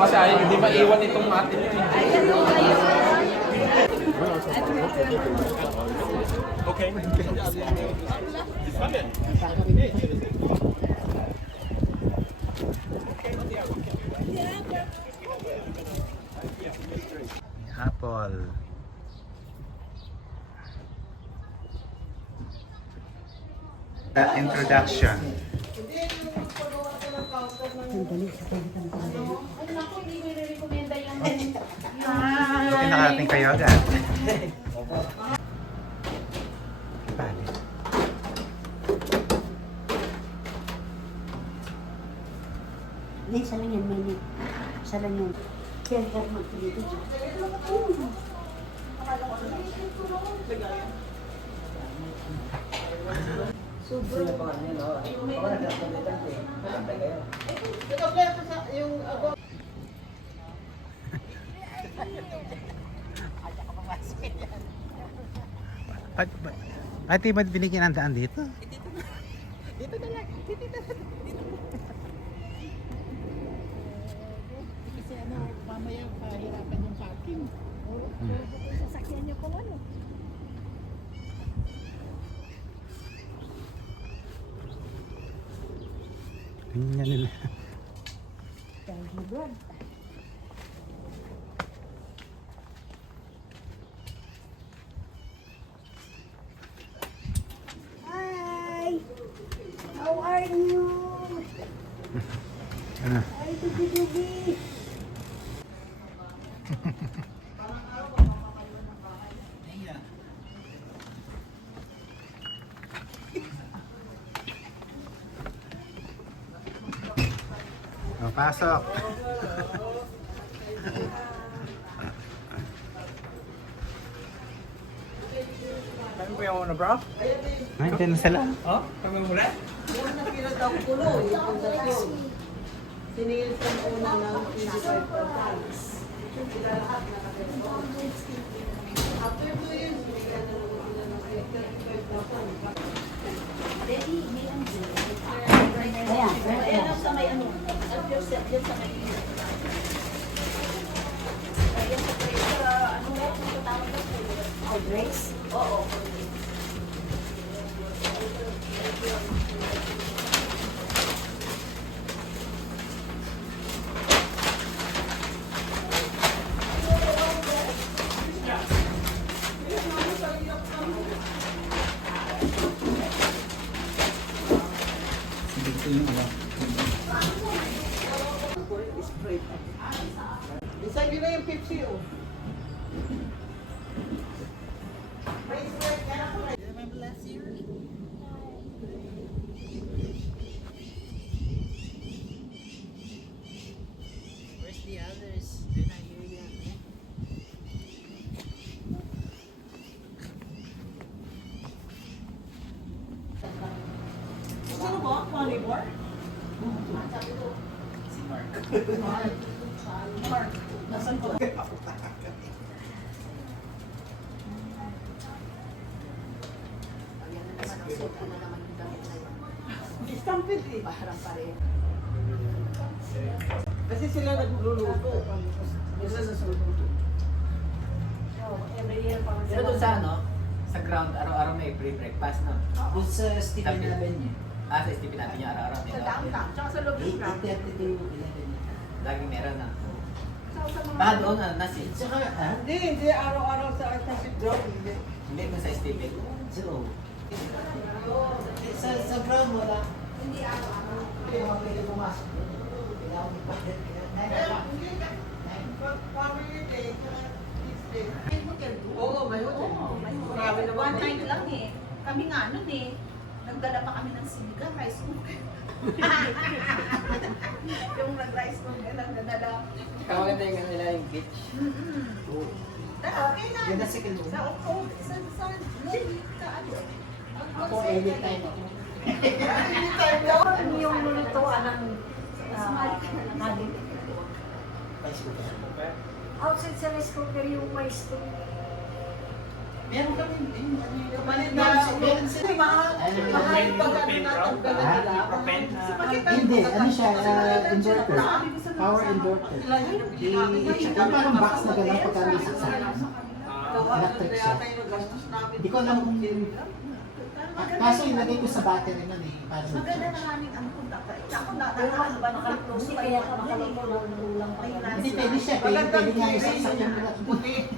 kasi ayaw, hindi maiwan itong atin yun. Okay. Apple. Introduction. Buti nakarating kayo agad. Bali. Hindi, isa lang yan, Mini. Isa lang yun. Kaya ka magpilito dyan. Pati ba binigyan ng daan dito? Dito na lang. Dito na lang. Kasi ano, mamaya pahirapan yung parking. Sasakyan niyo kung ano. Tingnan nila. Hi! How are you? Ano? Hi, Dugi-Dugi! Oh, pasok. Kami po yung una, bro? Nandiyan na sila. Oh, kami muna? Siningil sa una ng 25%. After 2 years, binigyan na naman sila ng 35%. Ayan, Sa may ano, yan sa may... Ayan sa may... Ano ba yung tawag na po? oh, Grace. Oo. Isa yun na yung Pepsi, oh. Remember last year? Where's the others? They're not here yet. Sino ba? Polymore? Si Mark. Mark. Nasaan ba? Ayan na naman ang suit ko na naman yung damit na yun. Stampede eh. Parang pareho. Kasi sila nagluluto. Isa sa suluto. Every year parang Pero doon sa ano, sa ground, araw-araw may free breakfast, no? Doon sa Stephen Sabi- Avenue. Ah, sa Stephen natin niya araw-araw. Sa downtown, tsaka sa loob ng ground. 8:30 to 11. Laging meron na. Sa mga... Baka doon, nasi. Saka, ah? Hindi araw-araw sa Artistic Ground. Hindi. Hindi doon sa Stephen. So, sa ground wala. Hindi araw-araw. Hindi mga pwede pumasok doon. Kailangan ipalit. Family day, Tuesday. May hotel doon. Oo, may hotel. Oo, may hotel. Marami naman One dito. night lang eh. Kami nga nun eh. Nagdala pa kami ng sinigang, rice cooker. Yung nag-rice cooker lang nadala. Maganda yung nila yung beach. Okay na. Yun na second room. Sa sa ano? Ako anytime ako. Ano yung lulutuan ng natin? Vice ko. Outside sa rice cooker yung rice to. Meron kami din. Kapalit na, meron sila mahal. Mahal pag ano natanggalan nila. Propane na. Kasi makita Hindi, mo, ano siya, inverter. Sabi ko sa Power inverter. Yung parang box na gano'n pagka may saksak. Electric siya. Hindi ko alam kung kaso ilagay ko sa battery nun eh. Para Maganda na nga ang punta ka. Ako na ba nakaklose pa kaya ka makaloko ng ulang pa yan. hindi pwede siya. Pwede nga yung saksak yung puti.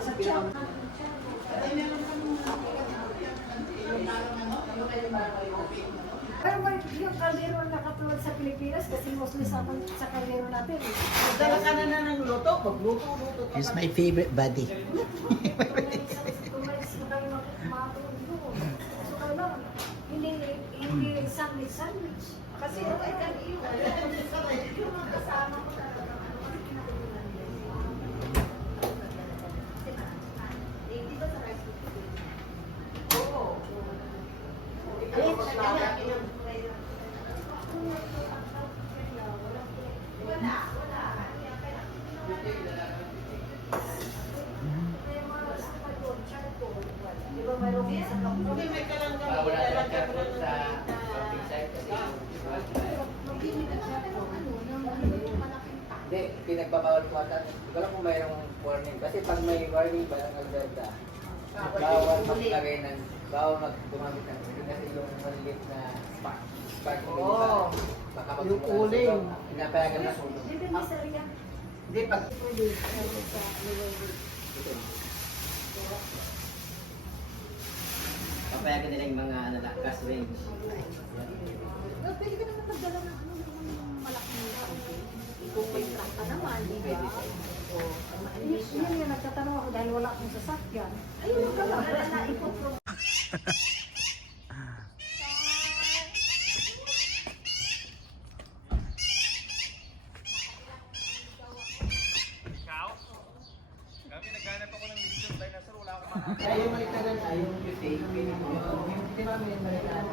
Sa tiyan. Pero yung kaldero na nakatulad sa Pilipinas kasi mostly sa kaldero natin. Dala ka na ng luto. Magluto. He's my favorite buddy. Kumalis na kayo makatulog doon. So kailangan, hindi sandwich. Kasi okay ka iyo. Yung mga kasama ko talaga. Dito sa rice cooker. Oo. Wala tayong charcoal sa camping site kasi hindi, pinagbabawal ko ata. Hindi ko alam kung mayroong warning. Kasi pag may warning ba ng Alberta, bawal maglagay ng, bawal gumamit ng kasi yung maliit na spark. Oo. Baka Yung uling. pinapayagan na sunog. Hindi, pag Papayagan nila yung mga ano na, gas range. Pwede ka naman magdala ng malaking kaunti. Ikukontract ka naman, di ba? Yun nga, nagtatanong ako dahil wala akong sasakyan. Ayun ka lang, wala na ipopro. ayaw malikaran, ayaw fake. Di ba may malikaran?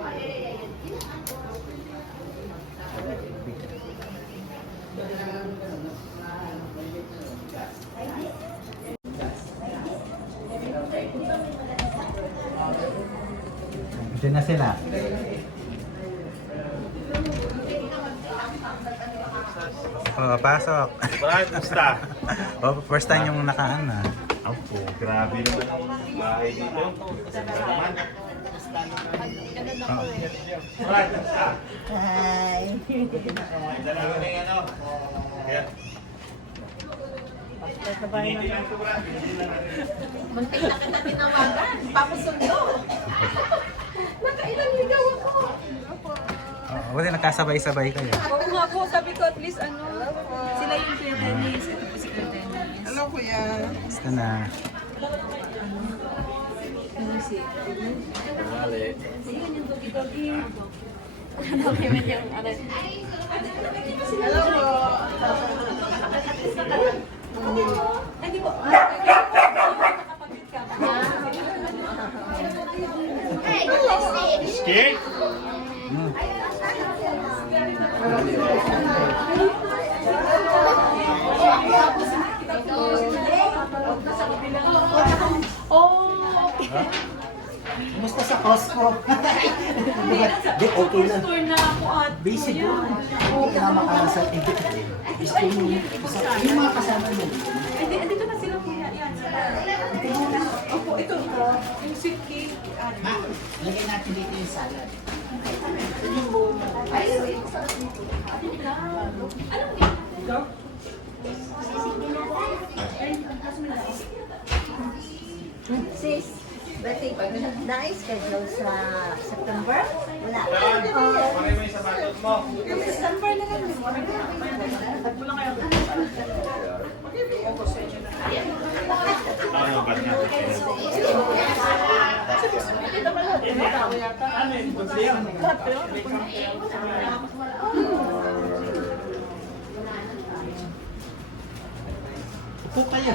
Ito na sila. Oh, pasok. Bakit? Kumusta? Oh, first time yung nakaan na. Opo, grabe naman ang bahay dito. Bakit? Kumusta? Hi! May dala ko na yung ano. Kaya, hindi lang sobra. Muntik na kita tinawagan. Papusundo. Nakailang ligaw ako. Oh, wala nakasabay-sabay kayo. Oo nga po, sabi ko at least ano, sila yung Kuya Dennis, ito po si Kuya Dennis. Hello Kuya. Basta na. Ano si? Wallet. Ayun yung dogi-dogi. Ano naman yung ano? Hello po. Ay, di po. Nakapagpit ka. Scared? Kumusta sa Costco? Di, okay lang. Store na ako at Basic yun. Hindi ka na makakasal. Gusto yung mga kasama mo. Ay, dito na sila kuya. Yan, sila. Opo, ito. Yung sweet cake. Ma, lagay natin dito yung salad. Sis, birthday pa na-schedule sa September? Wala. Pareho yung sapatos mo. September na lang. Ano, ba't natin? Upo kayo.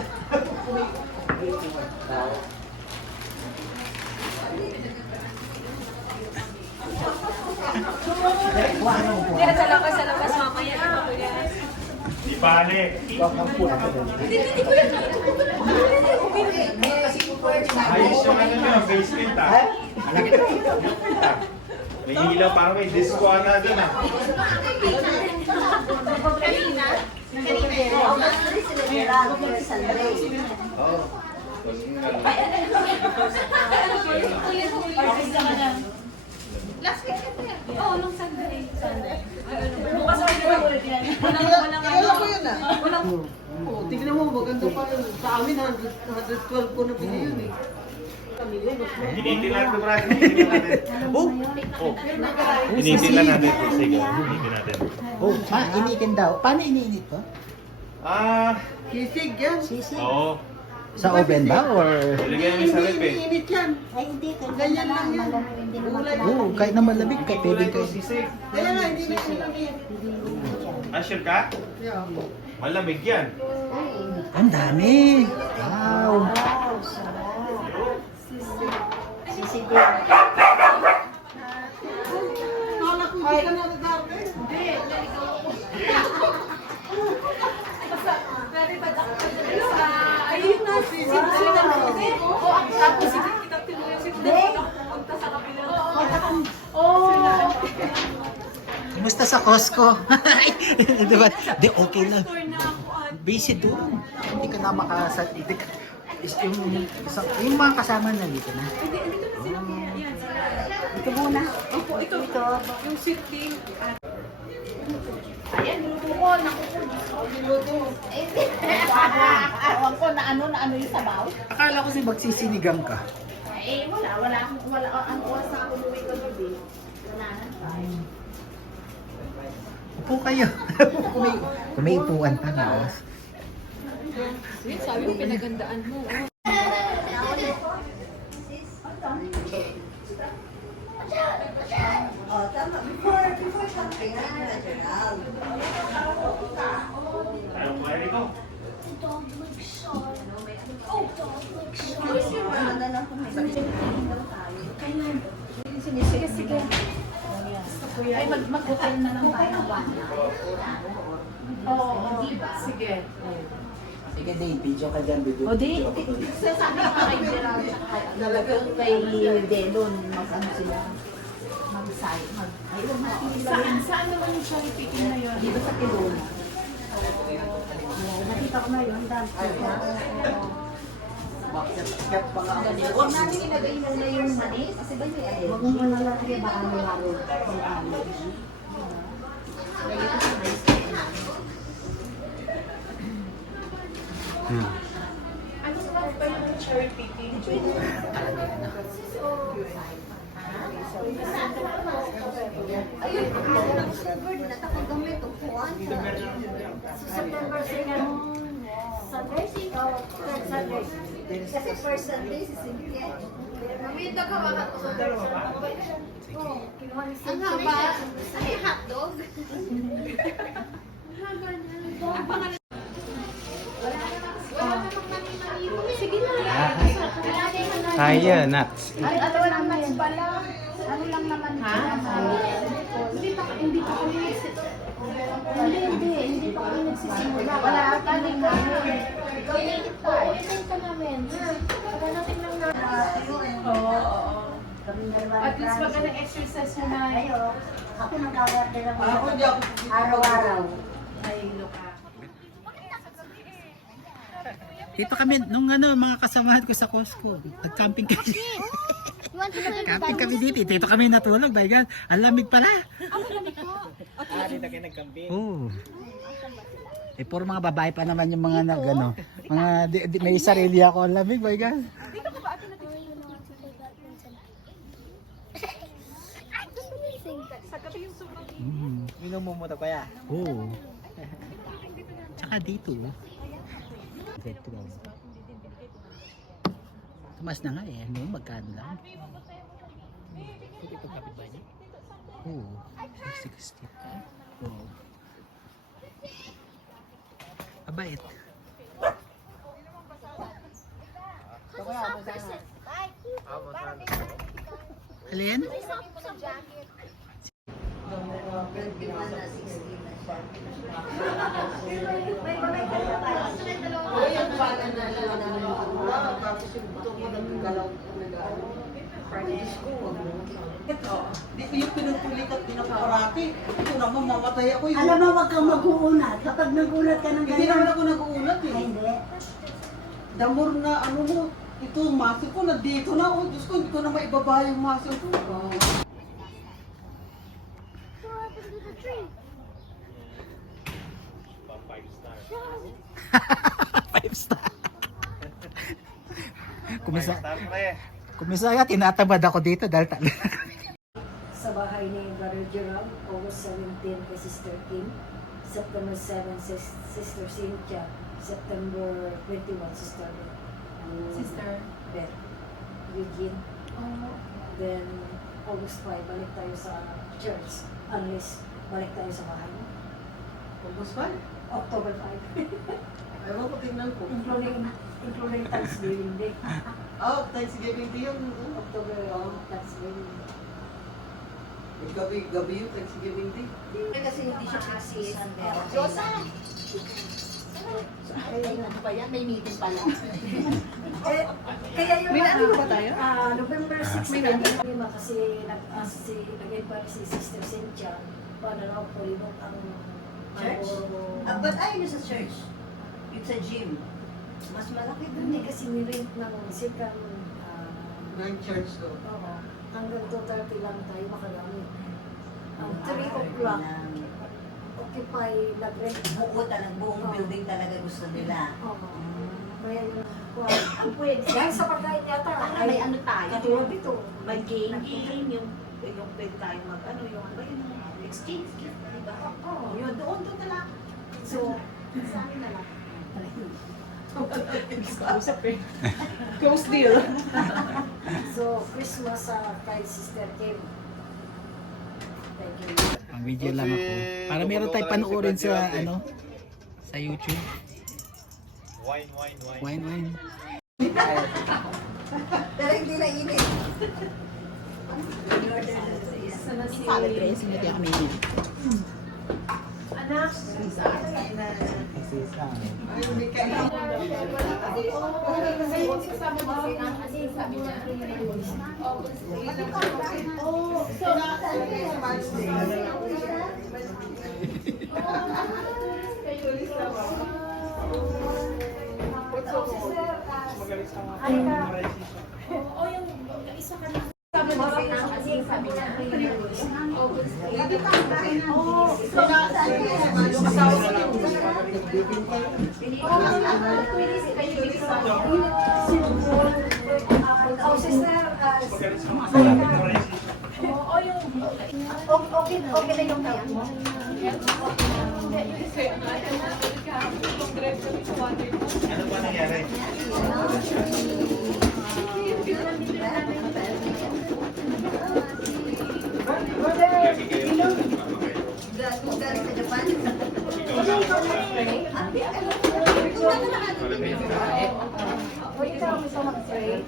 Hindi, sa labas mamaya. Ito kuya. Di balik. Hindi ko yan. Ayos yung ano nyo, basement ah. May ilaw para may disco ata doon ah. Oo. Last week ka yan. Oo, nung Sunday. Bukas ako na ulit yan. Walang ko yun ah. Oh, tignan mo, maganda pa yun. Sa amin, 112 ko na bili yun eh. Kami yun, Initin lang ito, brad. Initin natin. Oh! Initin lang natin. Sige, initin natin. Oh, initin daw. Paano iniinit to? Ah, Sisig yan. oo. Sa oven ba or? Ilagay namin sa rep eh. Iniinit yan. Ay, hindi. Ganyan lang yan. Hindi naman Gulay. Oo, kahit na malamig ka, pwede Kulay ka. ko, sisig. Kaya nga, hindi na inilagay. Ah, sure ka? Yeah. Malamig yan. Ang dami! Wow! Sisigil. Kala ko hindi ka nagagabi. ayun na, sisig. Oo, tapos kita tinuloy si pumunta sa kabilang. Kumusta sa Costco? Di ba? Di, okay lang. Busy doon. Hindi ka na yung mga kasama na dito na. Ito muna. Opo, ito. Yung sweet tea. Ayan, luto ko. Niluto. Ewan ko na ano yung sabaw. Akala ko si magsisinigang ka. Eh, wala. Ang oras na umuwi ko gabi. Wala na. Upo kayo. Kung may upuan pa na. Sabi mo, pinagandaan mo. Ayaw ko kayo dito. Sige. Ay, mag-hotel na lang tayo ng one. Oo. Sige. Sige, Dave. Video ka dyan. Video. O di, sasabi ko kay Gerald talagang kay Delon, mag-ano sila, mag-say, ayun, Saan naman yung cherry picking na yun? dito sa Kilona. Nakita ko na yun, dahil huwag natin ilagay muna yung mani, kasi ba yun eh? Huwag mo muna natin baka nilaro. Ano ba yung cherry picking? Ayun, October na tapos gamit upuan sa September Sunday, Sunday. Kasi first Sunday si Cynthia. Namita ka ba ito sa dalawa? Oo, kinuha ni Cynthia. Ang haba. Ay, hotdog. Haba na. Sige na. Kaya, nuts. Ano lang naman pala? Ano lang naman ha? Hindi pa kami hindi pa kami nagsisimula. Wala kaling namin. Gawin pa. Waitin ka namin. Saka natin lang na. Oo. At least magandang exercise mo na. Ayo. Ako nagkawarte lang. Ako hindi ako. Araw-araw. Ay, Luka. Dito kami, nung mga kasamahan ko sa Costco. Nag-camping kami. Camping kami dito. Dito kami natulog. My God. Ang lamig pala. Dito kayo nagkampi. Oo. Eh, puro mga babae pa naman yung mga may sarili ako. Ang lamig, my God. Inom mo muna kaya. Oo. Tsaka dito. Tumas na nga eh. Ano, magkano lang? Ito kapit ba niya? Oo. 60. Oo. Abait. Alin? Tapos yung buto ko nagkalaw. Di ko yung pinupulik at pinaparati. Ito naman, mamatay ako yun. Alam mo, wag kang mag-uunat. Kapag nag-unat ka ng Hindi naman ganyan. ako nag-uulat eh. Ay, hindi. The more na ano mo, ito muscle ko, nandito na. Oh, Diyos ko, hindi ko na maibaba yung muscle ko. Five star. Kumisa, Star pre. kumisaya, tinatamad ako dito dahil Sa bahay ni Brother Gerald, August 17 kay Sister Kim, September 7 Sister Cynthia, September 21 Sister Beth, Eugene. Then August 5, balik tayo sa church. Unless balik tayo sa bahay. Almost fine. October 5. Ewan ko, tingnan ko. including Thanksgiving Day. Oh, Thanksgiving Day yun. October Thanksgiving Day. Gabi yung Thanksgiving Day. Kasi hindi siya practice. Josa! Ano pa yan? May meeting pala. Kaya yung... May ano ba tayo? November 6 may meeting. Kasi nag-inquire si Sister Cynthia para raw po limot ang... Church? Ba't ayaw niyo sa church? It's a gym. Mas malaki dun Hindi eh. kasi nirent ng second... Nine church ko. Oo. Hanggang 2:30 lang tayo makagamit. Ang 3 o'clock, occupy, nag-rent. Buo talaga, buong building talaga gusto nila. Oo. Kaya yung... Ang pwede. Dahil sa pagkain yata. May ano tayo? Katulad dito. May game, yung pwede tayo mag, ano, yung ano ba yun? Exchange gift, di ba? Oo. Yun, doon na lang. So, sa amin na lang. Usap eh. Close deal. So, Christmas kay Sister Kim. Thank you. ang video lang ako. Para meron tayo panoorin sa ano sa YouTube. Wine. Wine. Pero hindi na init. Salad dress, hindi kami yun. Anak, Ayun, may kailangan. Okay na yung health mo? Ano ba nangyari? Galing sa Japan. Pwede ka gusto mag-pray.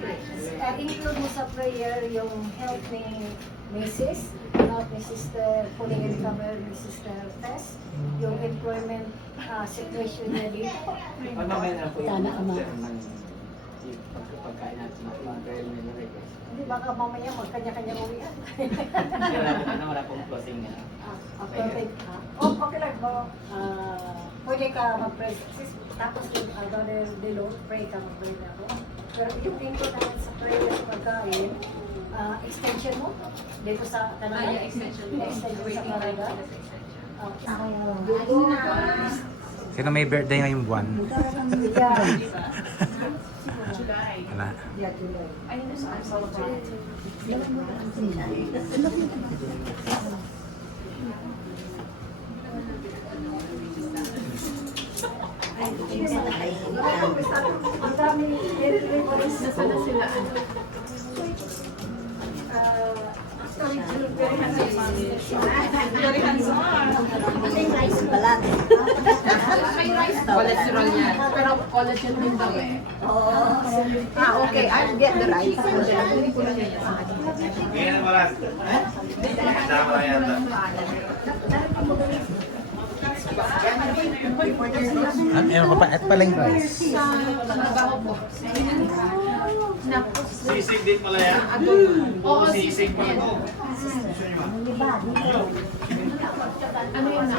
Include mo sa prayer yung health ni Mrs. Ni Sister Pauline Recover, ni Sister Tess. Yung employment situation niya dito. Mamaya na po yung Sana ama. pagkain natin mga prayer nila request. Hindi baka mamaya magkanya-kanya uwian. Wala pong closing na. Perfect. Okay lang po. Pwede ka mag-pray. Tapos yung Brother Delo, pray ka, mag-pray na ako. Pero yung lingko naman sa prayer sa pagkain, extension mo dito sa Canada? extension. Extension sa Canada? Sino may birthday ngayong buwan? Wala. ayun sa I'm Ang dami reference na Nasaan na sila? Very hands-on. Kasing rice pala. May rice cholesterol yan. Pero collagen din daw eh. Oo. Okay. I'll get the rice. Ngayon ang oras. Tama na yata. Meron ka pa at palang rice. Nagawa po. Sisig din pala yan. Oo, Sisig pa. Ano yun na?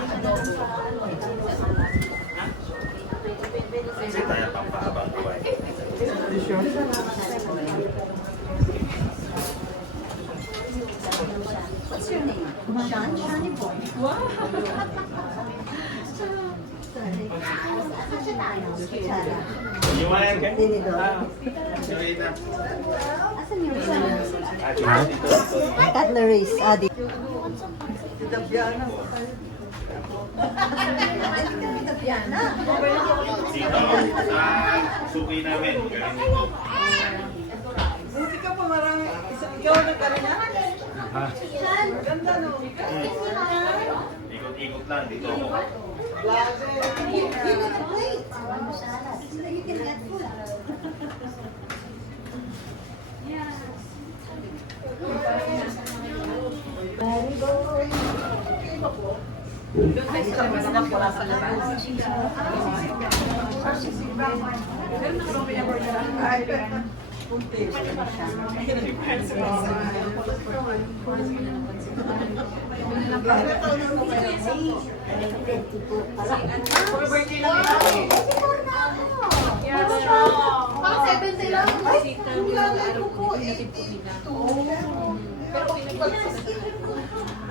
Sisig tayo pampahabang buhay. What's your name? Sean? Shani Boy. Yumayan ka? Tinidor. Sorry na. Asan yung son? Ha? Cutleries. Adi. Dito, sa suki namin. Buti ka pa marami. Ikaw nagkaroon. Ha? Ganda no. Ikot-ikot lang dito ako. Pang 70 lang.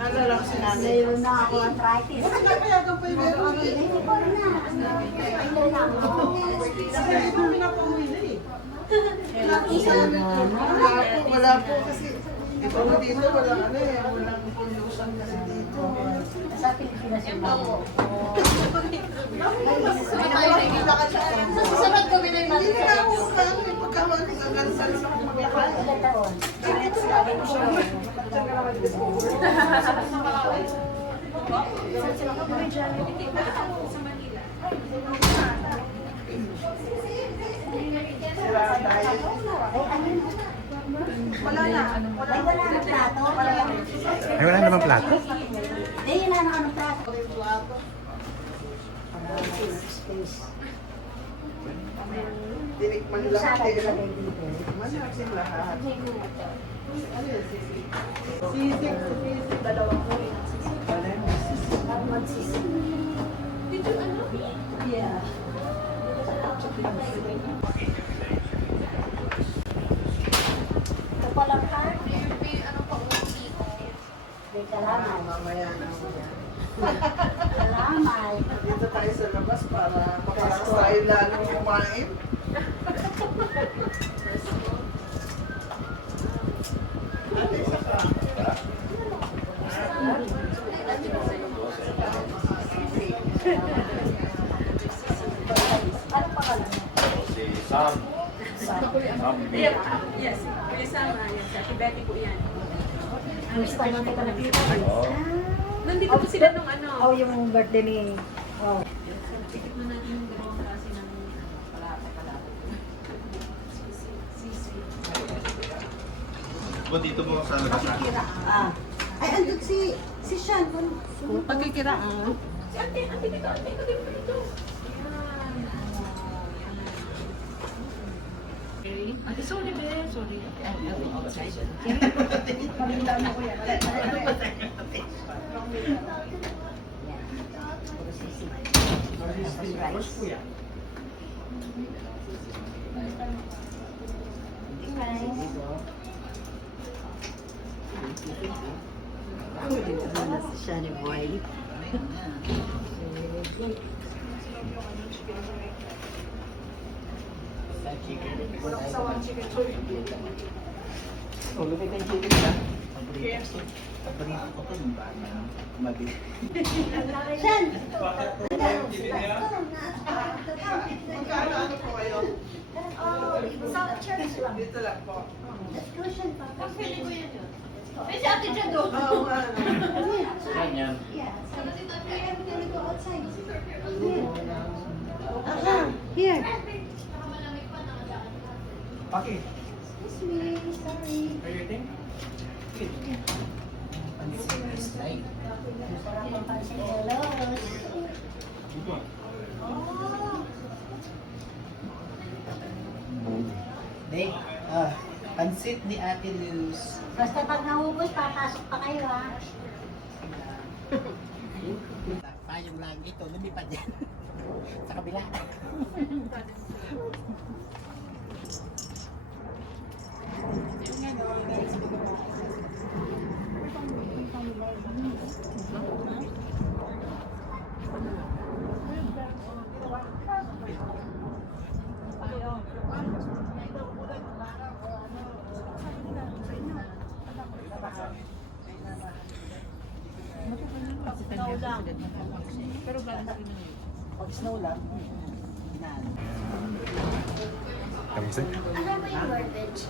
Ano lang si nanay. Mayroon na ako arthritis. Nagpapayagan pa yung meron. Hindi ko na. Kailan lang ako. Kasi ito pinapamili. Wala po kasi. Ito na dito, walang ano eh. Walang pollution kasi dito. Sa Pilipinas yung ako. Susunod ko binay Hindi na ako sa pagkawali sa gansan sa maglakad. Ilang taon? Wala na. Ay, wala na plato. Ay, wala namang plato. Eh, wala na ano plato. Space. Tinikman lang Sa akin, natin. ilagay dito. Tikman natin lahat. Ano yun, sisig? Sisig, dalawang po. Ang magsisig. Yeah. Ito palang card. May salamat. Mamaya na. Salamat. Dito tayo sa labas para makalas tayo lalong kumain. Ano pa ka lang? Si Sam. Yes. Kuya Sama. Yes. Si Betty po yan. First time ko pa nakita. Nandito po sila nung ano. Oh, yung birthday ni... Oh. Titikman natin yung dalawang klase ng palata. Dito mo sa labas. Ah. Ay, andun si Sean. Pagkikiraan. Si ate dito. Ate ko dito. Ate, sorry, be. Sorry. Shani Boy. Oh, lumit ang chicken ka. Paborito ko pa yung bata. Mabit. Shan! Magkano po kayo? Sa church lang. Dito lang po. Exclusion pa. Pwede ko yan yun. Pwede ate dyan doon. Oo nga. Ganyan. Yes. I'm gonna go outside. Here. Okay. Excuse me, sorry. Are you eating? Sarap ang pansinelos. Oh. Nick, Pansit ni Ate Luz. Basta pag naubos, papasok pa kayo ha. Payong lang ito, lumipad yan. Sa kabila. Pag snow lang, inaan. Kamusta? Asan mo yung garbage?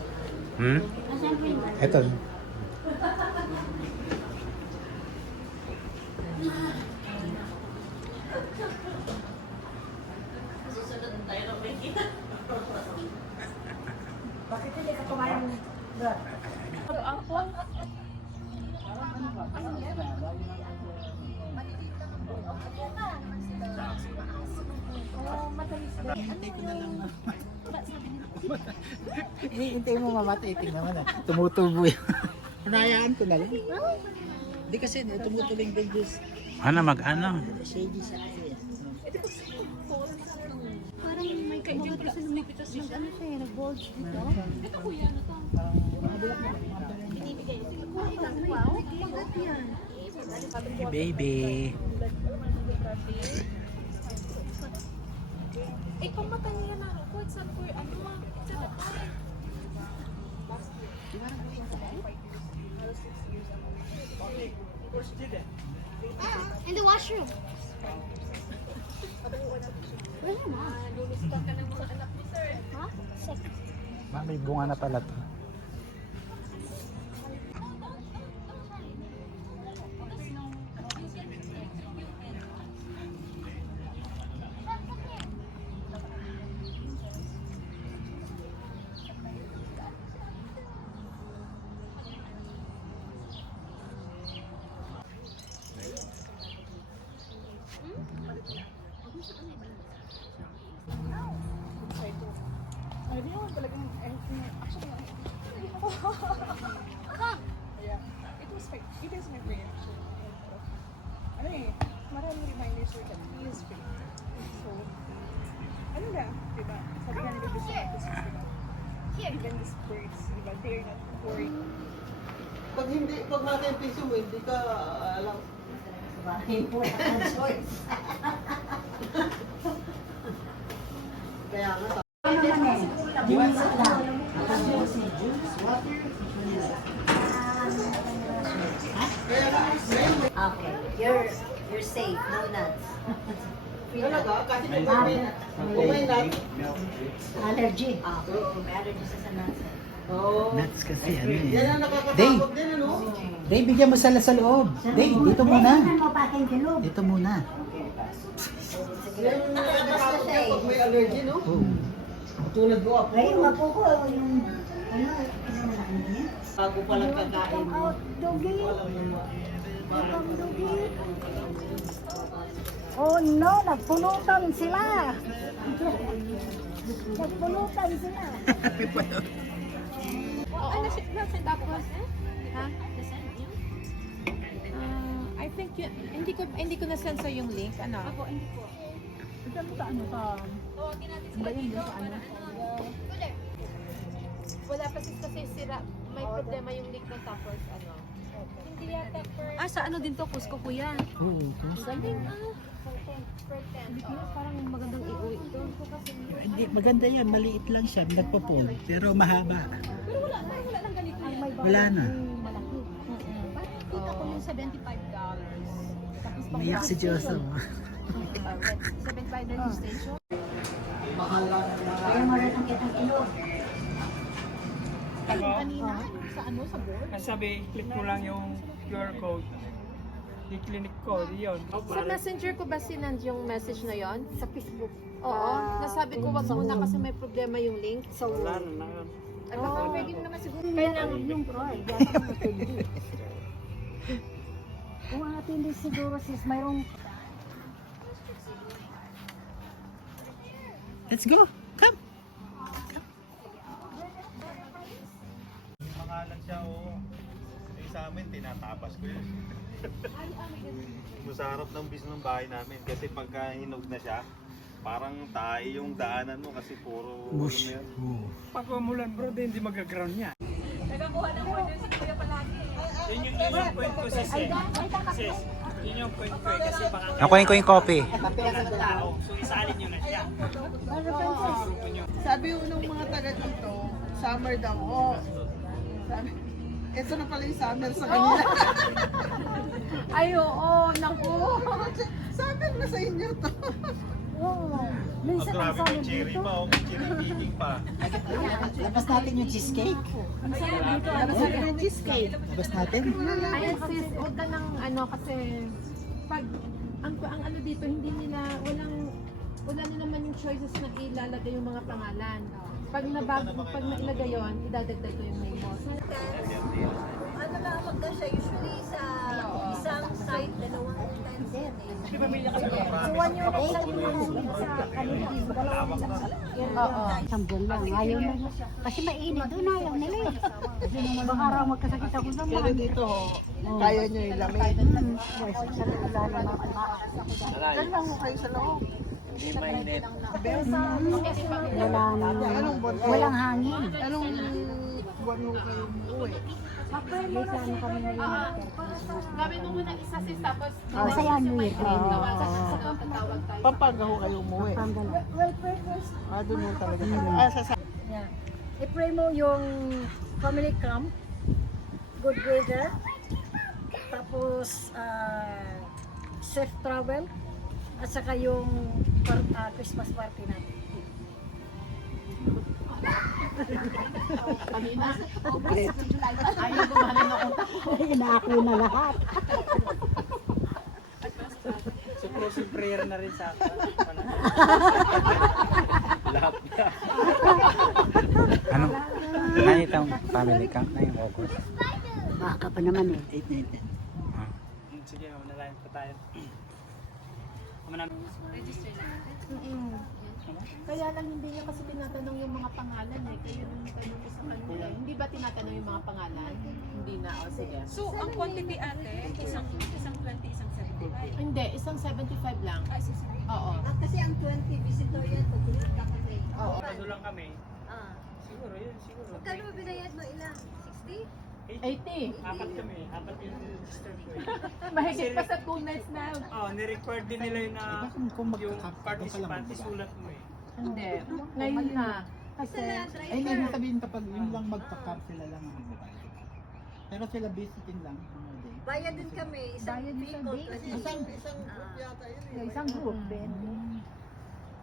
Hmm? Asan mo yung garbage? Ito. Bakit hindi ka kumain ng blood? Hintay ko na lang. Hintay mo mamatay. Tingnan mo na. Tumutubo yun. Hanayaan ko na lang. Hindi kasi tumutuling din juice. Ano mag-ano? Shady siya kasi. Parang may kaibigan pala sa lumipitas siya. Ano siya, nag-bulge dito? Ito kuya, ano to? Binibigay. Wow, magat yan. Baby. Eh, kung mata nila na ako, it's not for ano, it's not in the washroom. Wala na. Lulista ka ng mga anak mo, sir. Ha? Sick. May bunga na pala to. Hindi naman talagang, actually, yeah, it is my brain actually. Ano eh, maraming reminders for that he is fake. So, ano na, diba? Sabi nga nila gusto natin sa diba? Even these birds, diba? They're not boring. Pag malaki yung piso mo, hindi ka alam. Bahay po ang choice. Kaya nga, Ano naman eh? Juice lang. Juice, water, vanilla. Okay, you're safe, no nuts. talaga, kasi kung may nut, Allergy. May allergy sa nuts. oh, Nuts kasi ano yan eh. ang nakakatakot din, ano? Day, bigyan mo sa loob. Day, dito muna. Tingnan mo pa aking bilog. Dito muna. Yan ang nakakatakot din pag may allergy, no? Oh. Tulad ko, Ngayon, mapo ko yung... Ano mo na niya? bago pa lang kakain mo. Out, doggy. Welcome, doggy. Oh no, nagpulutan sila. Nagpulutan sila. Ano siya, tapos, ha? I think hindi ko na-send sa yung link, ano? Ako, hindi ko. Ano ka? Tawagin natin sa kanino. Wala pa kasi sira, may problema yung link ng tapos, ano? Hindi yata per... sa ano din to, Cusco kuya. Oo, Galing parang magandang i-uwi ito. hindi, maganda yan. Maliit lang siya. Nagpo-fold. Pero mahaba. Pero wala nang ganito yan. Wala na. Malaki. Kita ko yung $75. Tapos Umiyak si Joso. 75 registration. Kaya maratang kitang ilog. Kanina, sa ano, sa board? Ang sabi, click mo lang yung QR code. I-clinic ko, yun. Sa messenger ko ba sinend yung message na yon? Sa Facebook? Oo. Nasabi ko wag muna kasi may problema yung link. So, Wala na lang. ay baka pwede naman siguro. Kaya lang yung card. Yata matindi. Kung ang atindi siguro sis, mayroong... Let's go. Come. namin, tinatapas ko yun. Sa harap ng bis ng bahay namin. Kasi pagka hinog na siya, parang tayo yung daanan mo kasi puro... Bush. ano yan. Pag umulan bro, di hindi mag-ground yan. Nagkakuha ng order si Kuya palagi. Yun yung point ko sis eh. Sis, yun yung point ko eh. Kasi baka Nakuhin ko yung coffee. wala ng tao. So isalin nyo na siya. Grupo nyo. Sabi yung nung mga taga dito, summer daw. Oh. Sabi, ito na pala yung summer sa kanila. Ay, oo, naku. Summer na sa inyo to. Oo. Oh, grabe may cherry pa, oh. May cherry picking pa. Labas natin yung cheesecake. Labas natin yung cheesecake. Labas natin. Ayan sis, huwag ka ng ano kasi pag ang ano dito hindi nila wala na naman yung choices na ilalagay yung mga pangalan. Pag nailagay yon, idadagdag ko yung name mo. Ano lang ang magkasya? Usually sa isang site, dalawang times yan eh. So, 1 unit lang yung sa kanila. Dalawang unit lang. Oo. Isang buwan lang. Ayaw na. Kasi mainit doon. Ayaw nila eh. Baka raw magkasakit ako naman. Pero dito, kaya nyo ilamig. Sa wala naman. Diyan lang mo kayo sa loob. Hindi mainit. Wala Anong buwan? walang hangin. Anong buwan mo kayo umuwi? Isa kami ngayon. Gawin mo muna isa sis tapos Sa January. tawag tayo. Pampanga ho kayo umuwi. Doon mo talaga. Sa Yeah. I-pray mo yung family camp, good weather, tapos safe travel, at saka yung Christmas party natin. Ayaw gumana ng utak. Inaako na lahat. So closing prayer na rin sa akin. Lahat na. Ano? Ano itong family camp na yung August? Baka pa naman eh. Sige, manalayan pa tayo. Kaya lang hindi niya kasi tinatanong yung mga pangalan eh. Kaya nung tanong ko sa kanila, hindi ba tinatanong yung mga pangalan? Hindi na, o sige. So, ang quantity ate, isang 20, isang 75. Hindi, isang 75 lang. Ay, si Oo. Kasi ang 20 visitor yan, pagkulit ka kasi. Ano lang kami. Ah. Siguro, yun siguro. Magkano ba binayad mo ilan? 60? 80. Apat kami. Apat yung sister ko eh. Mahigit pa sa 2 nights na. Oh, ni-record din nila yun na yung participant sulat mo eh. Hindi. Ngayon na. Kasi, Ay, hindi sabihin kapag yun lang magpa-camp sila lang ang magbabayad. Pero sila visiting lang. Ano day. Bayad din kami. Isang Bayad din vehicle, kami. 20. isang group yata yun eh. isang group din.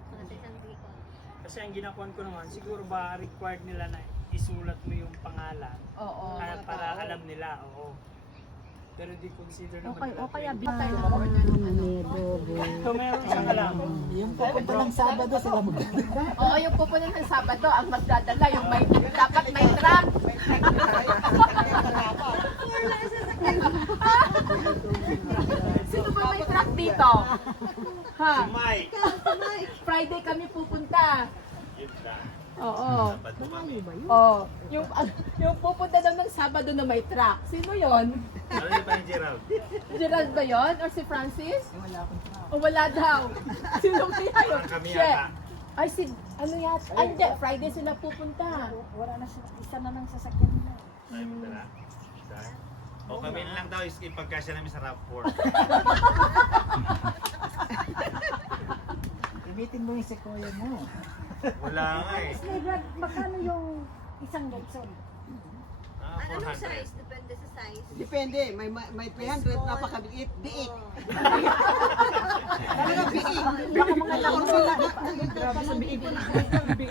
Sa isang vehicle. Kasi ang ginakuan ko naman, siguro ba required nila na isulat mo yung pangalan Oo. para alam nila, oo. Pero di consider naman Okay, nila. o kaya 20. bitay na order. So meron siyang alam. Yung pupunta ng Sabado sila magdadala. Oo, yung pupunan ng Sabado, ang magdadala, yung may, dapat may truck. Sino ba may truck dito? Ha? Si Mike! Friday kami pupunta. Yun na. Oo. Dapat mo kami. Oh, yung pupunta daw ng Sabado na may truck. Sino 'yon? Ano yung pa yung Gerald? Gerald ba 'yon or si Francis? O wala daw. Sino kaya yun? Kami Siya. yata. Ay si ano yata? Ay, hindi, Friday sila pupunta. Wala na sila. Isa na lang sasakyan nila. Tayo mo dala? Isa? O kami lang daw is ipagkasya namin sa RAV4. Gamitin mo yung sequoia mo. Wala nga eh. Brad, magkano yung isang Gibson? Ah, Anong 400. size? Depende sa size. Depende, may 300, napakaliit, biik. Talaga biik. Baka mga Grabe sa biik ko na. 300,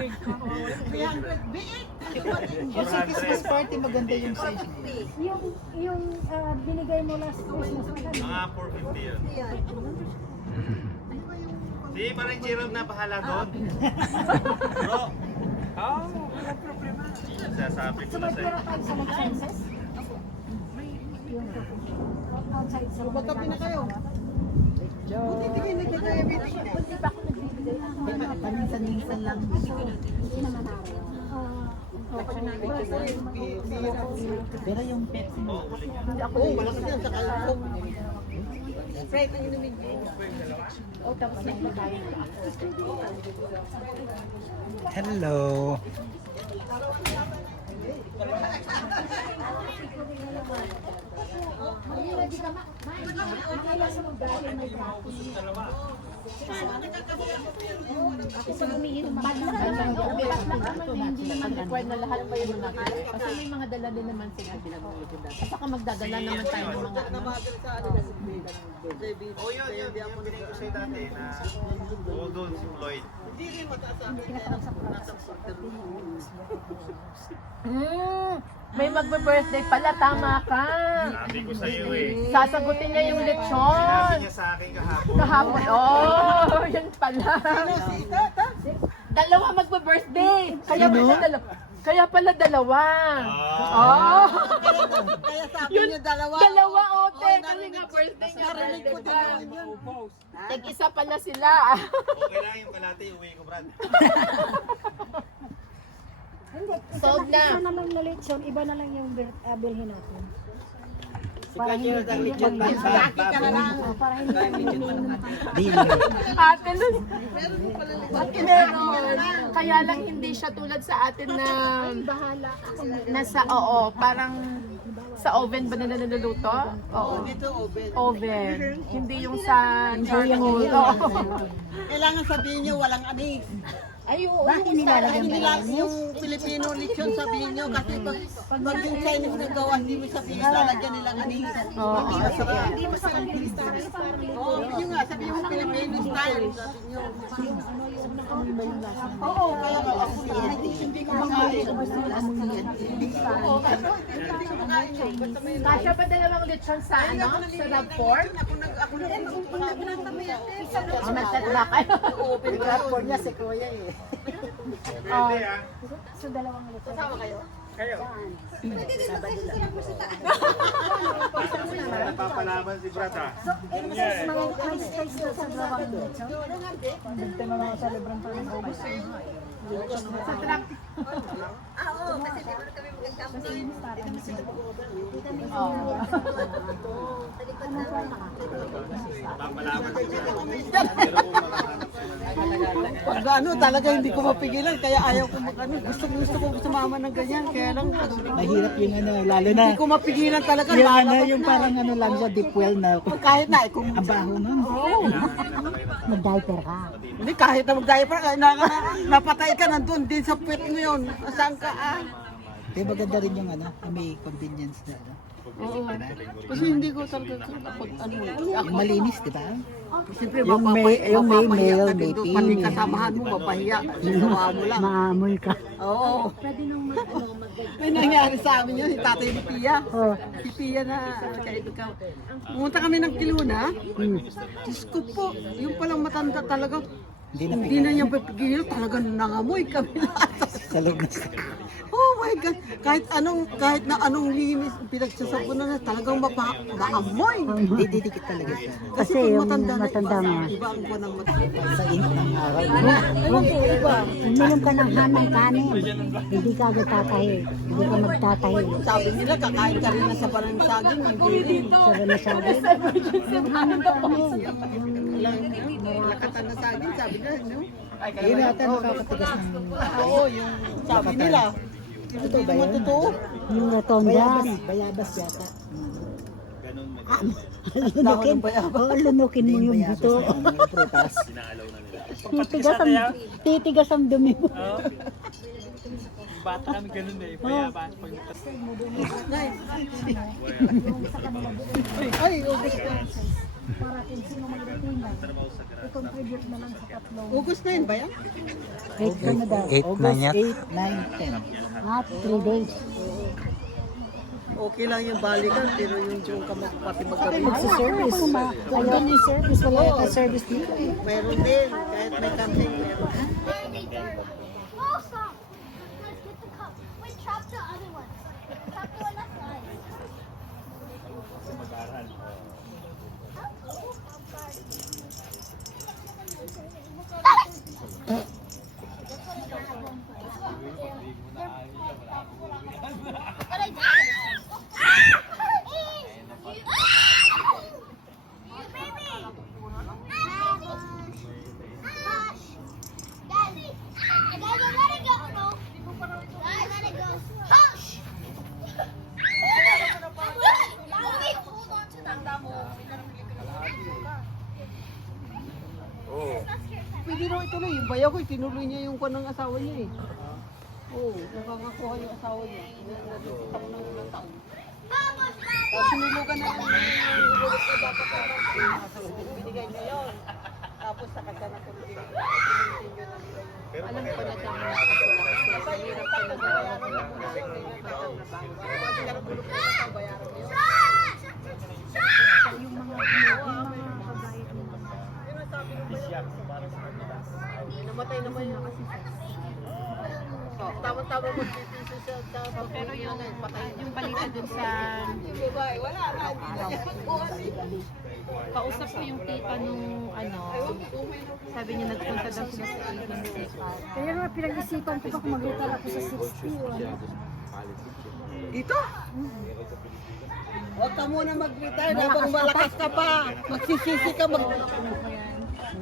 biik. Yung sa Christmas party maganda yung size niya. yung binigay mo last Christmas magkano? Mga 450 yun. Yan. Di, parang Gerald na bahala doon. Bro, Oo, wala problema. sasabi ko So na may sa'yo. pera tayo sa licenses? Yung outside sa mga Magkapi na kayo. Buti hindi kayo nagka-diabetes. Hindi pa ako nagbibigay ng Paminsan-minsan lang. Hindi naman ako. Pero yung Pepsi mo, Oo, malakas yan sa kalpo. Sprite ang inumin ko. Hello. Hindi naman required na lahat pa yung mga kasi may mga dala din naman sila. At saka magdadala naman tayo ng mga ano. O yun, binigay ko sa'yo dati na doon si Floyd. Hindi rin mataas sa akin. Nasa quarter. May magbe-birthday pala, tama ka. Sabi ko sa'yo eh. Sasagutin niya yung Sabi lechon. niya sa akin kahapon. Kahapon. Oh, yun pala. Si Tata. Dalawa magbe-birthday. Kaya pala dalawa. Kaya pala dalawa. Oh. Kaya sabi Yun, niya dalawa. dalawa, ote. Oo, Kasi nga birthday niya. narinig ko din naman yun. Tag-isa pala sila. Okay lang yung kalate, uwi ko, Brad. Sold na. Iba na lang na lechon, iba na lang yung bilhin natin. Para hindi para hindi Ate Luz. Meron. Kaya lang hindi siya tulad sa atin na nasa, parang sa oven ba na niluluto? Oo. Dito open. Oven. Hindi yung sa charcoal. Oo. Kailangan sabihin niyo walang anis. Ay, oo, yung nilalagyan Hindi lang yung Filipino lechon sabihin niyo kasi pag yung Chinese na gawa hindi mo sabihin lalagyan nilang anis. Hindi masarap. Hindi mo sa kanila Oo, yun nga, sabihin mo Filipino style. Sabi niyo. Oo, kaya nga ako hindi ko makain. Oo, hindi ko makain yun. Basta may Kasya pa dalawang lechon sa ano? Sa lab pork? ako Matatla kayo. open ko niya si Kuya eh. Pwede ah. So, dalawang lechon. Kasama kayo? Kayo. Napapalaman si Brad ah. May space na sa dalawang lechon. Sa truck. Oo, kasi di ba kami mag-camping? Napapalaman si Brad. Pero kung Pag ano, talaga hindi ko mapigilan, kaya ayaw ko mag-ano. Gusto ko sumama ng ganyan, kaya lang mahirap yung ano, lalo na hindi ko mapigilan talaga. yung ano, lalabas yung na. parang ano lang siya, deep well na Kahit na, kung abaho nun. Mag-diaper ka. hindi, kahit na mag-diaper ka, napatay ka nandun din sa puwet mo yun. Saan ka ah? Kaya maganda rin yung ano, may convenience na ano. Oo. Kasi hindi ko talaga pag ano. Yung malinis, di ba? Siyempre, Yung may male, may Pati female. kasamahan mo, mapahiya. Ginawa mo lang. Maamoy ka. Oo. Pwede nang May nangyari sa amin yun, si Tatay ni Pia. Si Pia na kaibigan. Pumunta kami ng Kiluna. Diyos ko po, yung palang matanda talaga. Hindi na niya pipigil, talagang nangamoy kami lahat. Talagang Oh my God! Kahit na anong linis, pinagsasabunan na talagang maamoy. didikit talaga siya. Kasi pag matanda na, iba ang buwan ng matanda. Sa init ng araw. uminom ka ng hanang kanin. Hindi ka agad tatahi. Hindi ka magtatahi. Sabi nila, kakain ka rin na sa parang saging. Hindi rin. Sabi na sabi. Yung hanang kanin. Lakatan na saging, sabi nila, no? Yun ata nakakatigas ng... Oo, yung sabi nila. Totoo ba yun? Totoo. Yung rotonda. Bayabas yata. Lunukin. Oo, lunukin mo yung buto. Yung prutas. Titigas ang dumi mo. Oo. Bata kami ganun eh. Payabas. Pag Ay, August na. Para kung sino magdating na. I-contribute na lang sa tatlo. August na yun ba yan? 8 ka na daw. 8 na niya. 8, 9, 10. 3 days. Okay lang yung balikan, pero yung ka pati magkabit. Magsa-service. Doon yung service. Wala yata service dito eh. Mayroon din, kahit may camping, meron. Oh, stop! Let's get the cup. Wait, trap the other one. Trap the one that's not. pwede raw ituloy. Yung bayaw ko, tinuloy niya yung kwan ng asawa niya eh. Oo, nakakakuha yung asawa niya. Nakikita ko ng ilang taon. Tapos sinulugan na yung ulit na dapat binigay niya yun. Tapos saka siya na tuloy. Alam ko na siya mga kapatid. Kasi hirap talaga. Yung mga kabayad nila. Namatay naman yun kasi. Tama-tama magpipiso siya. Pero yung balita dun sa Yung babae, wala na. Hindi na niya magkuha siya. kausap ko yung tita nung ano, sabi niya nagpunta daw sila sa agency para. Kaya nga pinag-isipan ko pa kung mag-retire ako sa 60 o ano. Dito? Huwag ka muna mag-retire habang malakas ka pa. Magsisisi ka mag...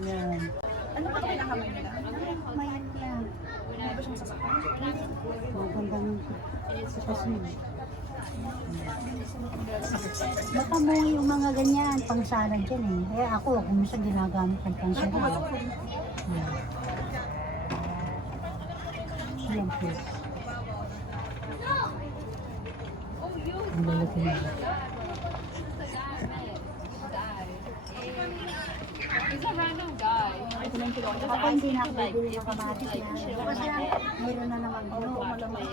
Ayan. Ano ba pinakamay nila? Mayat lang. Ano ba siyang sasakyan? Maganda yung sitwasyon. Baka mo yung mga ganyan, pangsaran dyan eh. Kaya ako, kung minsan ginagamit ng pangsaran. Yan po. Ang lalaki na. He's a random guy. Ako hindi na ako bibili ng kamatis na. Kasi lang, mayroon na naman doon. Malamang.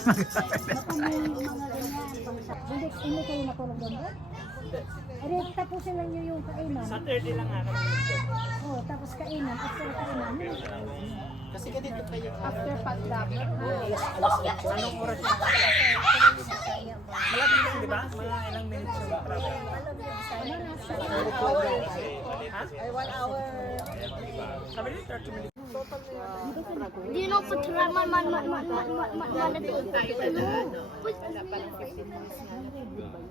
Baka may mga ganyan. Hindi kayo natulog doon ba? Ari, tapusin lang nyo yung kainan. Saturday lang ako. Oh, tapos kainan. After kainan. Kasi ganito pa yung After pag-labor. Anong oras na? Malapit lang, di ba? Mga ilang minutes yung travel. Ay, 1 hour. Sabi niyo 30 minutes. Do you know put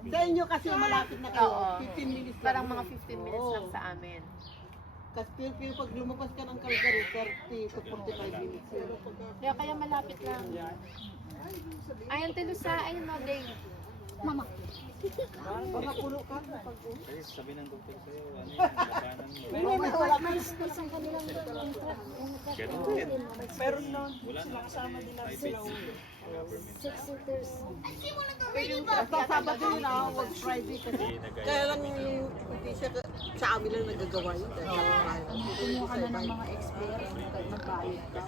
Sa inyo kasi malapit na kayo. Oo. 15 minutes lang. Parang mga 15 minutes lang sa amin. Kasi pag lumabas ka ng Calgary, 30 to 45 minutes yun. Kaya malapit lang. Ay, ang Telusa, ayun mo, Dave. Mama. Baka pulo ka. Sabi ng doktor sa'yo, ano yung labanan mo? Hindi, may space ang kanilang contract. Meron nun. Sila kasama din natin sila ulo. 6 seaters. Basta Sabado yun wag Friday kasi. Kaya lang hindi siya sa amin lang nagagawa yun. Kumuha ka na ng mga expert. Magbayad ka.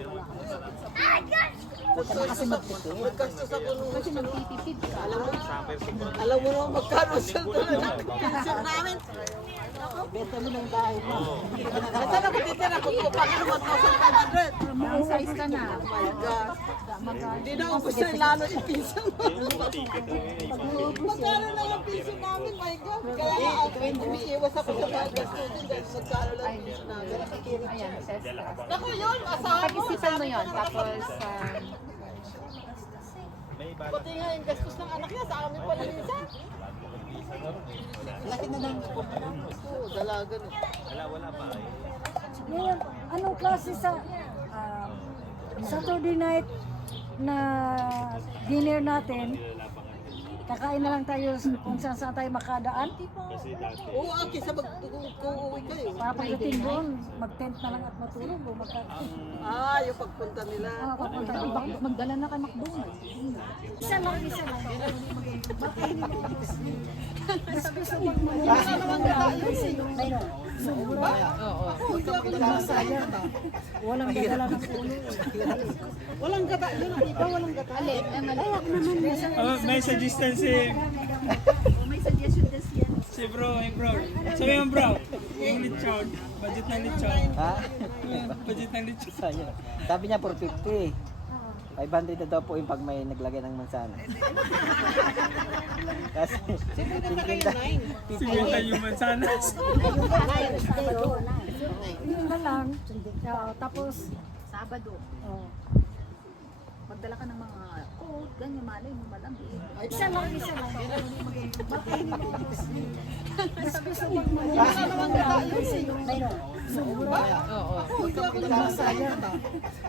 Naggastos ako nung Kasi magtitipid ka. alam mo naman magkano siya doon na pension namin. Benta mo ng bahay mo. Basta na matitira ko po pa naman 1,500. May size ka na. Oh my gosh. Hindi na ubos na lalo yung pension mo. Magkano lang ang pension namin, my God. Kaya nga, umiiwas ako sa mga student dahil magkano lang ang pension namin. Ayan, sestra. Naku yun, asawa mo. Pag-isipan mo yun, tapos Pati nga yung gastos ng anak niya, sa amin pala minsan. Laki na lang. Oo, dalagan eh. Ngayon, anong klase sa Saturday night na dinner natin? Kakain na lang tayo kung saan tayo makadaan. Oo, okay, sa kung uuwi kayo. Para pagdating doon, mag-tent na lang at matulog. O Yung pagpunta nila. papunta doon. Magdala na kay McDonald's. Isa lang. Baka hindi mo gusto. Mas gusto Wala naman gata yun eh. Sobra. Hindi ako Masaya. Walang dadala ng ulo. Walang gata yun. Iba walang gata. Ay, ako naman. May suggestion si... Si bro, bro. Sabi mo bro, yung lechon. Budget ng lechon. Ha? Budget ng lechon. Sayang. Sabi niya 450. 500 na daw po yung pag may naglagay ng mansana. Kasi 50. Sigurita yung mansanas. Yun na lang. Tapos, Sabado. Magdala ka ng mga coat, ganyan, malay mo, malamig. isa lang. Baka hindi mo gusto. Mas gusto magmamahal. Wala naman gata yun eh.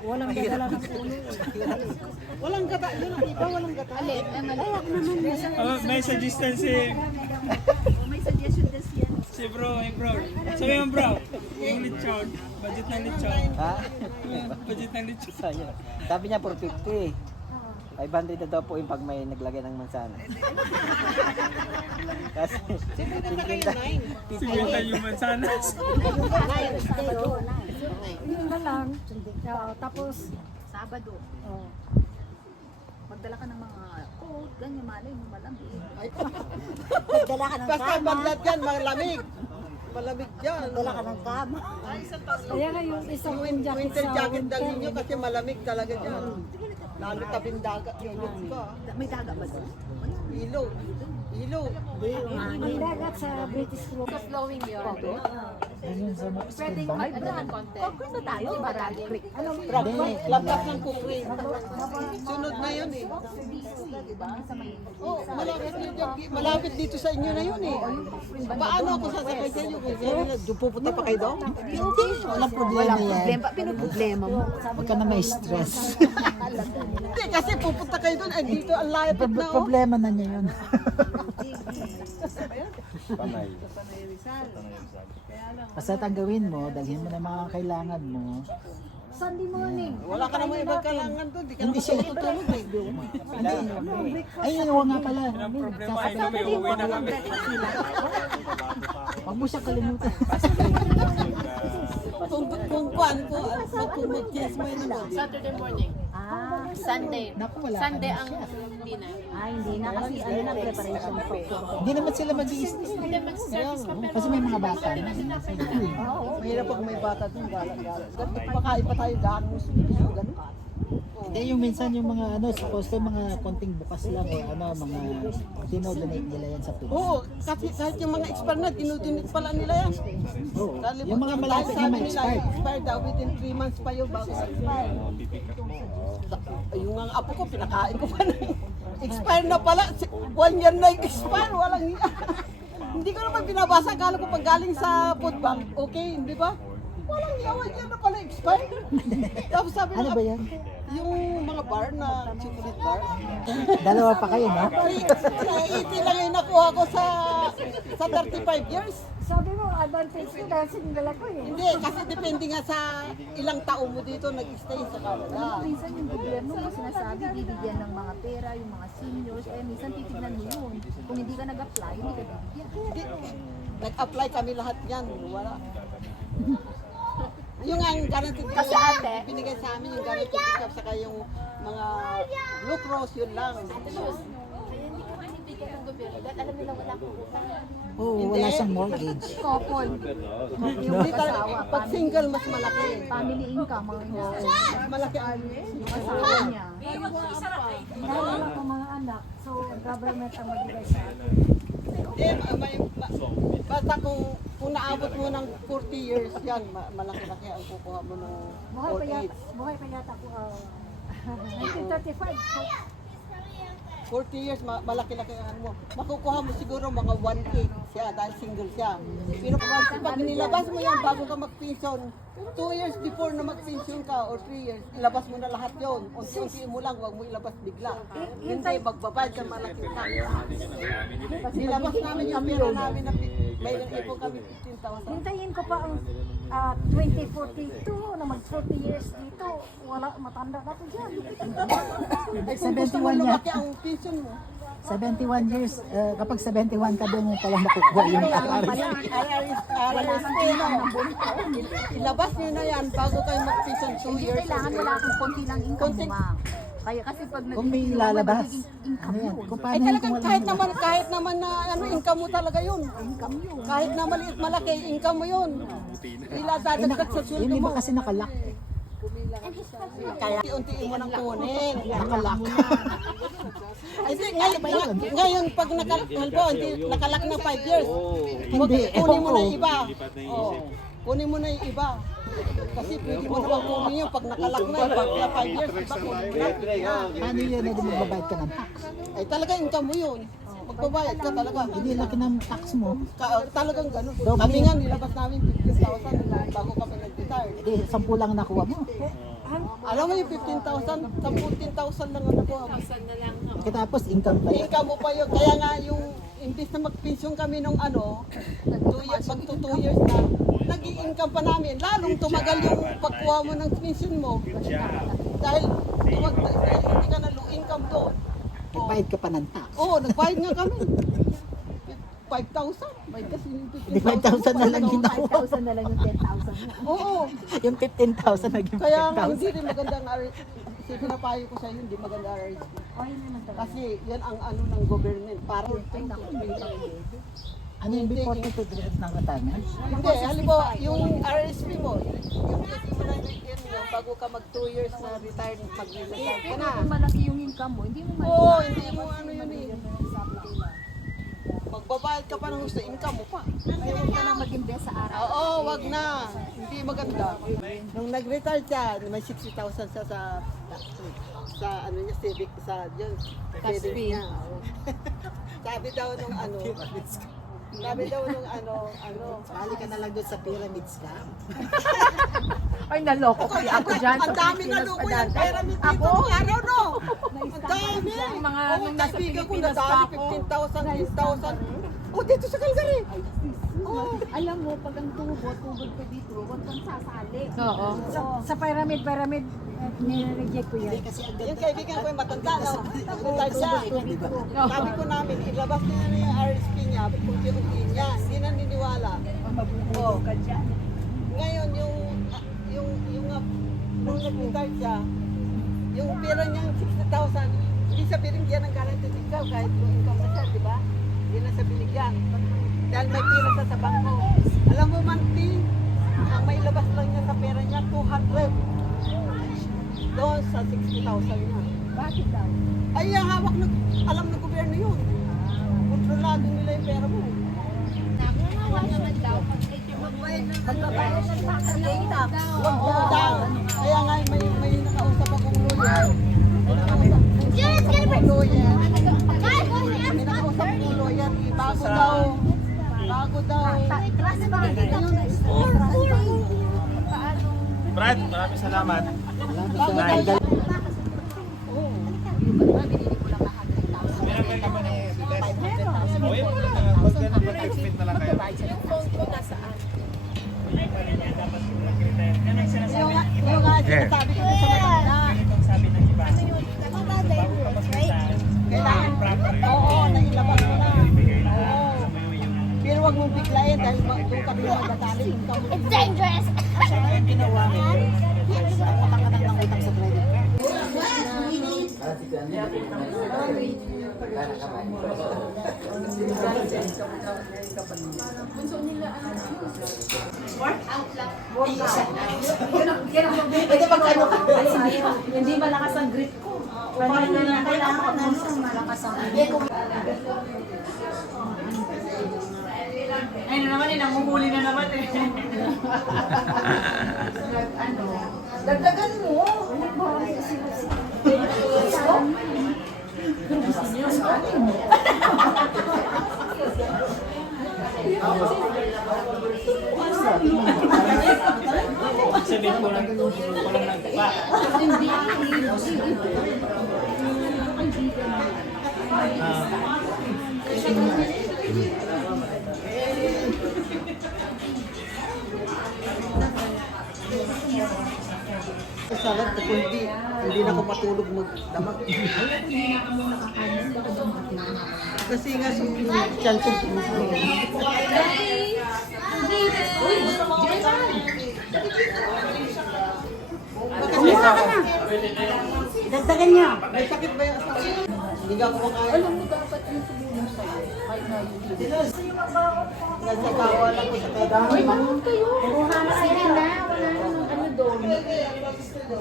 Walang dadala ng puno. Walang gata. Yun ang iba, walang gata. Ayak naman. May suggestion si... May suggestion din siya. Si bro, bro. Sabi mo bro, yung lechon. Budget ng lechon. Ha? Budget ng lechon. Sayang. Sabi niya 450. 500 na daw po yung pag may naglagay ng mansana. Kasi, Sigurita yung mansanas. Yun na lang. Tapos, Sabado. Magdala ka ng mga coat, ganyan, malay mo, malamig. dala ka ng Basta kama. maglat yan, malamig. Malamig yan. Dala ka ng kama. Kaya nga yung isang jacket Winter sa jacket daw winter. ninyo kasi malamig talaga dyan. Lalo tabing dagat. Ilog ka. May daga ba doon? Ilog. Ilog. Ang dagat sa British Group. Flowing yun. Pwedeng Ay, brand konti. Conquer na tayo, Barang Creek. Anong Labas ng kukri. Sunod na yun eh. Oh, malapit dito sa inyo na yun eh. Paano ako sasakay sa inyo? Kung pupunta pa kayo doon? Hindi, walang problema yan. Pinoproblema mo. Huwag ka na may stress. Hindi, kasi pupunta kayo doon. Ay, dito ang lapit na oh. Problema na niya yun. Panay. Basta ang gawin mo, dalhin mo na mga kailangan mo. Sunday morning. Wala ka namang ibang kailangan doon. Di ka Hindi naman siya. tutulog eh. Ay, oo nga pala. Ang problema ay may uwi na kami. Huwag mo siya kalimutan. Kung kuhan ko, magpumagkis mo yun naman. Saturday morning. Sunday. Naku, wala Sunday ka ang dinner. Hindi na kasi ano na preparation po. Hindi naman sila mag-i-stress. Hindi mag-service ka pero Kasi may mga bata. Mahirap pag may bata doon, galat-galat. Dapat makain pa tayo daan mo ganun. Hindi, yung minsan yung mga ano, supposed to mga konting bukas lang o ano, mga dinodonate nila yan sa food. Oo, kasi kahit yung mga expert na, dinudinit pala nila yan. Oo. Dahil Yung mga malapit na sabi nila, ma-expired. expired daw within 3 months pa yun bago expire. Yung mga apo ko, pinakain ko pa na yun. Expire na pala, 1 year na expire, walang niya. Hindi ko naman binabasa, akala ko pag galing sa food bank, okay, hindi ba? Walang niya, 1 year na pala expire. Tapos sabi Ano nila, ba yan? yung mga bar na chocolate bar, Dalawa pa kayo, no? 380 lang yung nakuha ko sa 35 years. Sabi mo, advantage ko dahil single ako eh. Hindi, kasi depende nga sa ilang taon mo dito nag-stay sa Canada. Minsan yung gobyerno mo sinasabi, bibigyan ng mga pera, yung mga seniors, eh minsan titignan mo yun. Kung hindi ka nag-apply, hindi ka bibigyan. Hindi, nag-apply kami lahat yan. Wala. Yung ang guaranteed Kasi ate, binigay sa amin yung guaranteed pickup saka yung mga Blue Cross, yun lang. kaya hindi ka binibigyan ng gobyerno dahil alam nila wala kang utang. Oo, wala siyang mortgage. couple, yung Hindi talaga, asawa, pag single mas malaki. family income, mga yun. Mas malaki ang Yung asawa niya. Dahil wala akong mga anak, so government ang magbigay sa akin. Basta kung naabot mo ng 40 years yan, malaki-laki ang kukuha mo ng old age. Buhay pa yata ako, 1935. 40 years, malaki-laki ang ano mo. Makukuha mo siguro mga 1.8 siya dahil single siya. Pero pag nilabas mo yan bago ka mag-pension, 2 years before na mag-pension ka or 3 years, ilabas mo na lahat yon. Unti-unti mo lang, huwag mo ilabas bigla. Hindi, magbabayad ka malaki ka. Nilabas namin yung pera namin na may ipon kami 15,000. Hintayin ko pa ang 2042 na mag 40 years dito. Wala, matanda na ako dyan. Ay, kung gusto mo 71 yan. lumaki ang pension mo, 71 years, kapag 71 ka doon mo palang makukuha yung RRS. ilabas nyo na yan bago kayo mag-pension 2 Hindi years. kailangan wala kang konti ng income Konti. mo, ma'am. Kaya kasi pag Kung may naging ilalabas, magiging ano income yan? yun. Kung Ay paano yun talagang kung walang kahit naman na ano, income mo talaga yun. Income yun. Kahit na maliit malaki, income mo yun. Iladadagdag sa Yung sweldo iba mo. kasi nakalak. Kaya untiin mo nang kunin. Nakalak. Hindi, ngayon pag nakalak na 5 years, Hindi, kunin mo na yung oo. iba. Oh, kunin mo na yung iba. Kasi pwede mo naman kunin yun pag nakalak na, pag 5 years, iba kunin mo na. Paano yun na din magbabayad ka ng tax? Ay talaga income mo yun. magbabayad ka talaga. Hindi laki ng tax mo. Talagang gano'n. Doble. Kami nga nilabas namin 15,000 bago kami nag-retire. Hindi, 10 lang nakuha mo. Alam mo yung 15,000, 14,000 lang ang nakuha mo. Tapos income pa yan. Ikaw mo pa yun. Kaya nga yung imbis na mag-pension kami nung ano, 2 years, mag 2 years na, nag-i-income pa namin. Lalong tumagal yung pagkuha mo ng pension mo. Dahil hindi ka na low income doon. Nagbayad ka pa ng tax. Oo, nagbayad nga kami. 5,000. Bayad kasi yung Di 5,000 na lang yung nakuha. 5,000 na lang yung 10,000 mo. Oo. Yung 15,000 naging Kaya nga, hindi 15,000. rin magandang pinapayo ko sa iyo, hindi maganda RSP. Kasi yan ang ano ng government. Parang Ano yung before ito ng retirement? hindi, halimbawa, yung RSP mo, yung mo na yan, bago ka mag 2 years na retired, mag-retire ka na. Kung malaki yung income mo, hindi mo Oo, hindi mo ano yun eh. Magbabayad ka pa ng gusto, income mo pa. Kaya huwag ka na mag-invest sa araw. Oo, wag na. Hindi maganda. Nung nag-retire siya, may 60,000 siya sa ano niya, civic, sa yun. Savings niya. Sabi daw nung ano, Balik ka na lang doon sa pyramid scam. Ay, naloko kaya ako dyan. Ang dami na loko yan, pyramid dito nung araw, no? Ang dami. Mga Oo, nung nasa kaibigan ko, Pilipinas nadami, pa ako. 15,000, 10,000. Oh, dito sa Calgary. Alam mo, pag ang tugod ko dito, huwag kang sasali. Oo. Sa pyramid, nire-reject ko yan. Yung kaibigan ko yung matanda, no? Nag-retire siya. Sabi ko namin, ilabas niya na yung RSP niya, unti-unti niya. Hindi na niniwala. Oh. Ngayon, nung nag-retire siya, yung pera niya 60,000, hindi siya binigyan ng guaranteed income kahit yung income na siya, di ba? Hindi na siya binigyan. Dahil may pera siya sa bangko. Alam mo, monthly, ang may labas lang niya sa pera niya, 200. Doon sa 60,000 niya. Bakit daw? Ay, ang hawak na, alam ng gobyerno yun. Kontrolado nila yung pera mo. Magbabayad ng tax. Huwag daw. Kaya nga, may nakausap akong lawyer. Julius, get a break. Lawyer. Guys, go to May nakausap akong lawyer. Bago daw. Brad, maraming salamat. Salamat sa O, yun na lang. Huwag ka na mag-expect na lang kayo. Yung phone ko nasaan? Yung nga, sinasabi ko sa matanda. Sabi ng iba, Kailangan, oo, nailabas mo na. Oo. Pero huwag mong biglayin dahil doon kami magdadali. It's dangerous. ang ginawa mo. Utang ka ng utang sa credit card. Hindi malakas ang grip ko. Kailangan na malakas ang grip ko. Ay na naman eh, nanguhuli na naman eh. Dagdagan mo. sabihin ko lang nagpa. Salat ko hindi na ako matulog magdamag. Kasi nga sa tiyan ko. Kumuha ka na. Dagdagan niya. May sakit ba yung asawa? Hindi ka kumakain. Alam mo dapat yung tumulong sa'yo. Kahit na yung Nagsasawa lang ko sa kadami. Uy, manong kayo. Kumuha na kayo na. Wala nang ano doon.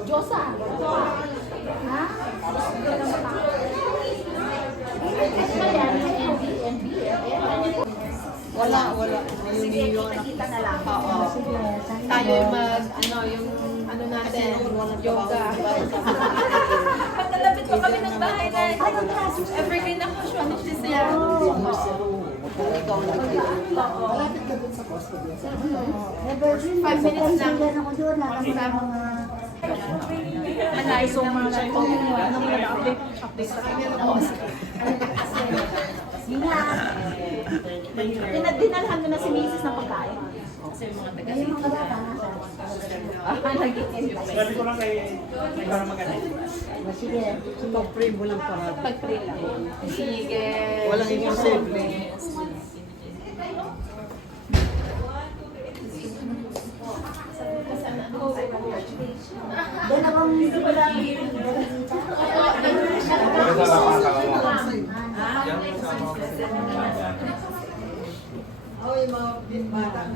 Diyosa. Ha? Wala. Sige, kita na lang. Oo. Tayo mag, ano, yung ano natin, yoga. Yoga. Pagkalapit ko kami kami ng bahay na evergreen na cushion. Yeah. Malapit ka dun sa Costa dun sa 5 minutes lang. Malayo so mga Dinalhan mo na si Mrs. ng pagkain. Sabi ko lang kay para maganda. Sige, pag-pray mo lang para. pag-pray lang. Sige. Walang imposible.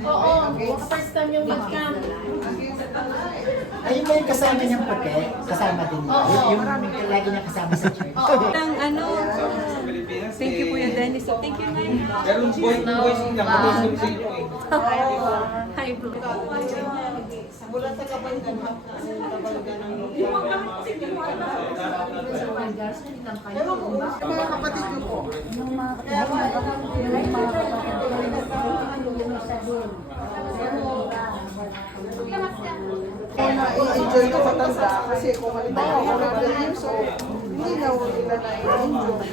Oo, first time yung mag-camp. Ayun ba yung kasama niyang puti? Kasama din niya. Yung lagi niya kasama sa church. Ang ano, thank you Kuya Dennis. So, thank you, Nay. Pero boys lang, mag-usap sa inyo eh. Hi, bro. Mula sa Kabalgan, mga kapatid ko po. Na-enjoy ko matanda kasi kung halimbawa 100 years old, hindi na nila na-enjoy.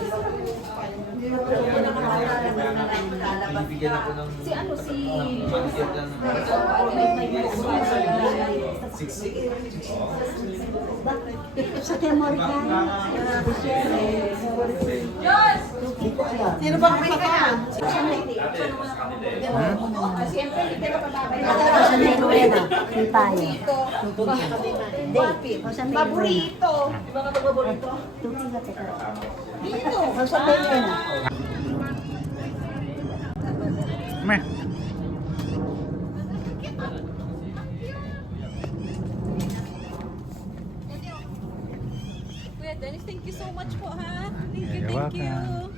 Bibigyan ako ng Si ano, si... manager lang. Sa Temorica. Sino bang kasama? Siyempre, hindi ka pababayaan. Sa Menuena, si Payo. Paborito. Di ba nga paborito? Tuti ka, teka. Dito. Sa Menuena. Meh. Kuya Dennis, thank you so much po, ha? Thank you, You're thank welcome. you.